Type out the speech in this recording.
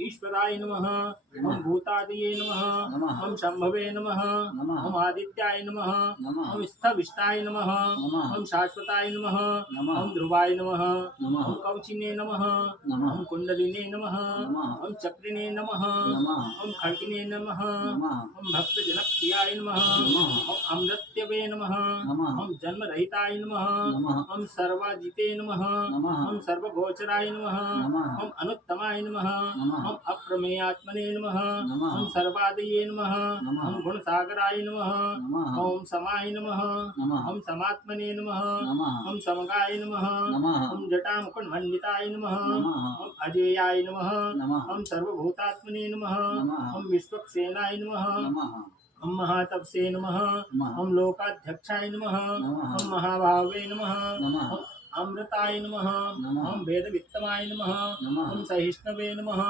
ईश्वराय नमः। ओम भूतादिये नमः। ओम शंभवे नमः। ओम आदित्याय नमः। ओम स्थविष्टाय नमः। ओम शाश्वताय नमः। ओम ध्रुवाय नमः। ओम कवचिने नमः। ओम कुंडलिने नमः। ओम चक्रिणे नमः। ओम खड्गिने नमः। ओम भक्तजनप्रियाय नमः। ओम अमृत्यवे नमः। ओम जन्मरहिताय नमः। ओम सर्वाजिते नमः। ओम सर्वगोचराय नमः। ओम अनुत्तमाय नमः। ओम अप्रमेयात्मने नमः। ओम सर्वादये नमः। ओम गुणसागराय नमः। ओम समाय नमः। ओम समात्मने नमः। ओम समगाय नमः। ओम जटामुकुटमण्डिताय नमः। ओम अजेयाय नमः। ओम सर्वभूतात्मने नमः। ओम विश्वक्सेनाय नमः। ओम महातपसे नमः। ओम लोकाध्यक्षाय नमः। ओम महाभावे नमः। ओम अमृताय नमः। ओम वेदवित्तमाय नमः। ओम सहिष्णवे नमः।